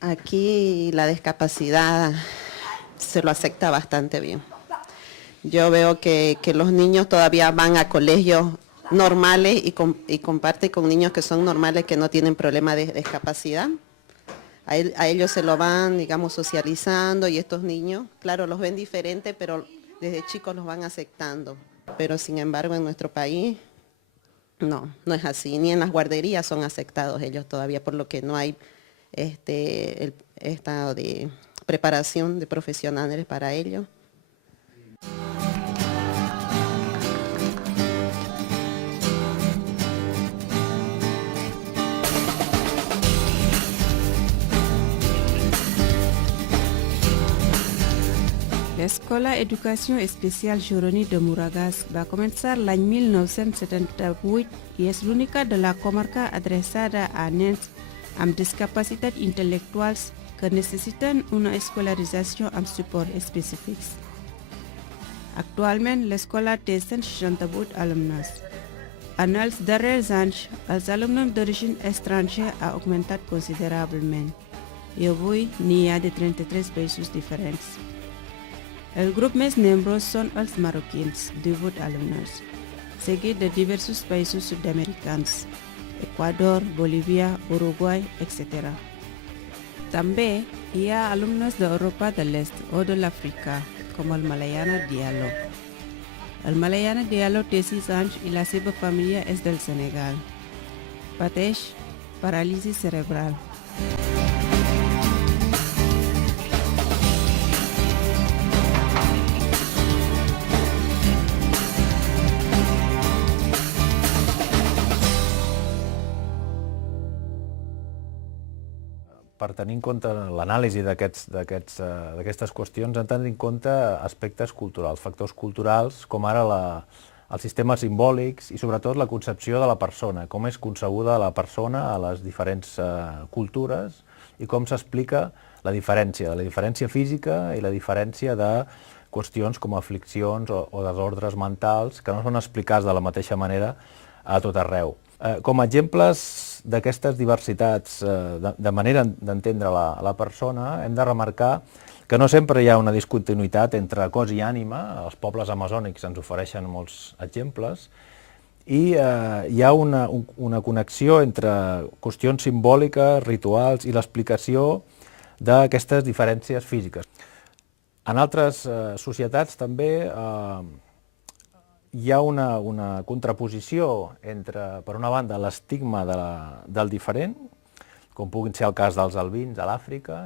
Aquí la discapacidad se lo acepta bastante bien. Yo veo que los niños todavía van a colegios normales y comparten con niños que son normales, que no tienen problema de discapacidad. A ellos se lo van, digamos, socializando, y estos niños, claro, los ven diferentes, pero desde chicos los van aceptando. Pero sin embargo en nuestro país no es así, ni en las guarderías son aceptados ellos todavía, por lo que no hay esta de preparación de profesionales para ellos. L'Escola Educación Especial Joroni de Moragas va a comenzar l'any 1978 y es l'única de la comarca adreçada a nens amb discapacitat intel·lectuals que necessiten una escolarització amb suport específics. Actualment, l'escola té 168 alumnes. En els darrers anys, els alumnes d'origen estranger ha augmentat considerablement i avui n'hi ha de 33 països diferents. El grup més nombrós són els marroquins, 18 alumnes, seguit de diversos països sud-americans, Equador, Bolívia, Uruguai, etc. També hi ha alumnes d'Europa de l'Est o de l'Àfrica, com el Malayana Diallo. El Malayana Diallo té 6 anys i la seva família és del Senegal. Pateix paràlisi cerebral. Per tenir en compte l'anàlisi d'aquestes qüestions, hem de tenir en compte aspectes culturals, factors culturals, com ara els sistemes simbòlics i sobretot la concepció de la persona, com és concebuda la persona a les diferents cultures i com s'explica la diferència física i la diferència de qüestions com afliccions o desordres mentals que no són explicats de la mateixa manera a tot arreu. Com a exemples d'aquestes diversitats de manera d'entendre la persona, hem de remarcar que no sempre hi ha una discontinuïtat entre cos i ànima. Els pobles amazònics ens ofereixen molts exemples, i hi ha una connexió entre qüestions simbòliques, rituals i l'explicació d'aquestes diferències físiques. En altres societats també hi ha una contraposició entre, per una banda, l'estigma del diferent, com puguin ser el cas dels albins a l'Àfrica,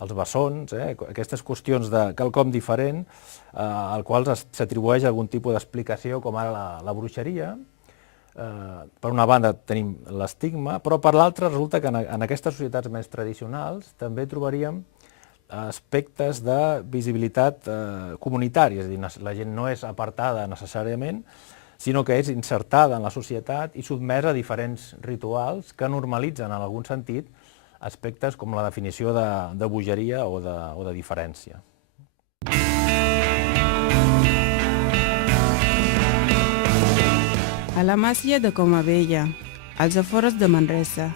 els bessons, aquestes qüestions de quelcom diferent, al qual s'atribueix algun tipus d'explicació, com ara la bruixeria. Per una banda tenim l'estigma, però per l'altra resulta que en aquestes societats més tradicionals també trobaríem aspectes de visibilitat comunitària, és a dir, la gent no és apartada necessàriament, sinó que és insertada en la societat i sotmesa a diferents rituals que normalitzen en algun sentit aspectes com la definició de bogeria o de diferència. A la Masia de Comabella, als afores de Manresa,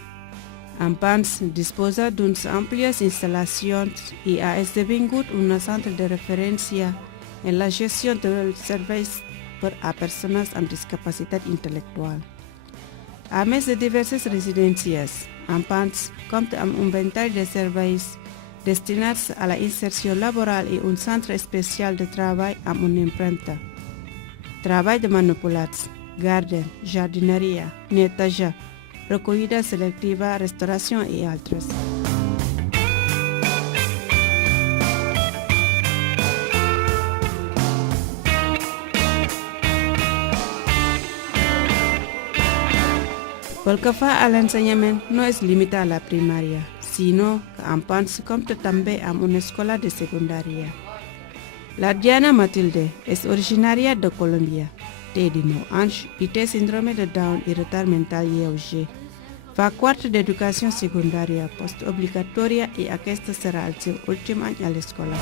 Ampans disposa d'unes àmplies instal·lacions i ha esdevingut un centre de referència en la gestió dels serveis per a persones amb discapacitat intel·lectual. A més de diverses residències, Ampans compta amb un ventall de serveis destinats a la inserció laboral i un centre especial de treball amb una empremta. Treball de manipulats, garden, jardineria, neteja, recollida selectiva, restauració i altres. Pel que fa a l'ensenyament, no es limita a la primària, sinó que Ampans compta també amb una escola de secundària. La Diana Matilde és originària de Colòmbia, té 19 anys i té síndrome de Down i retard mental lleuger. Fa quart d'educació secundària postobligatòria i aquesta serà el seu últim any a l'escola.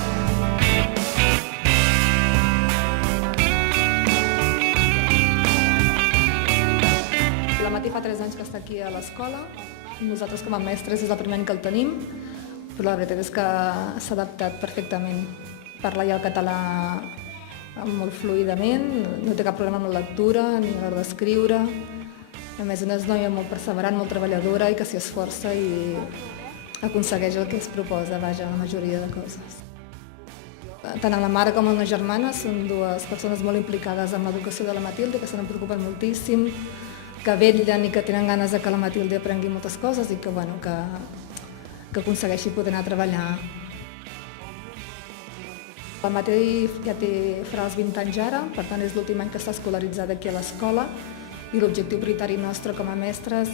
La Mati fa 3 anys que està aquí a l'escola Nosaltres com a mestres és el primer any que el tenim, però la veritat és que s'ha adaptat perfectament. Parla ja el català molt fluidament, no té cap problema amb la lectura ni a l'hora d'escriure. A més, és una noia molt perseverant, molt treballadora i que s'hi esforça i aconsegueix el que es proposa, vaja, la majoria de coses. Tant la mare com la germana són dues persones molt implicades en l'educació de la Matilde, que se n'en preocupen moltíssim, que vetllen i que tenen ganes de que la Matilde aprengui moltes coses i que, bueno, que aconsegueixi poder anar a treballar. La Matilde ja farà els 20 anys ara, per tant és l'últim any que està escolaritzada aquí a l'escola i l'objectiu prioritari nostre com a mestres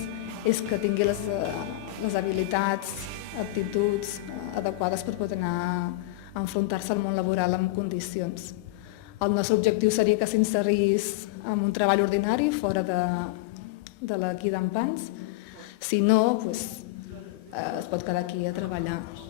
és que tingui les habilitats, aptituds adequades per poder anar a enfrontar-se al món laboral amb condicions. El nostre objectiu seria que s'inserís en un treball ordinari fora de l'equí d'Empans. Si no, es pot quedar aquí a treballar.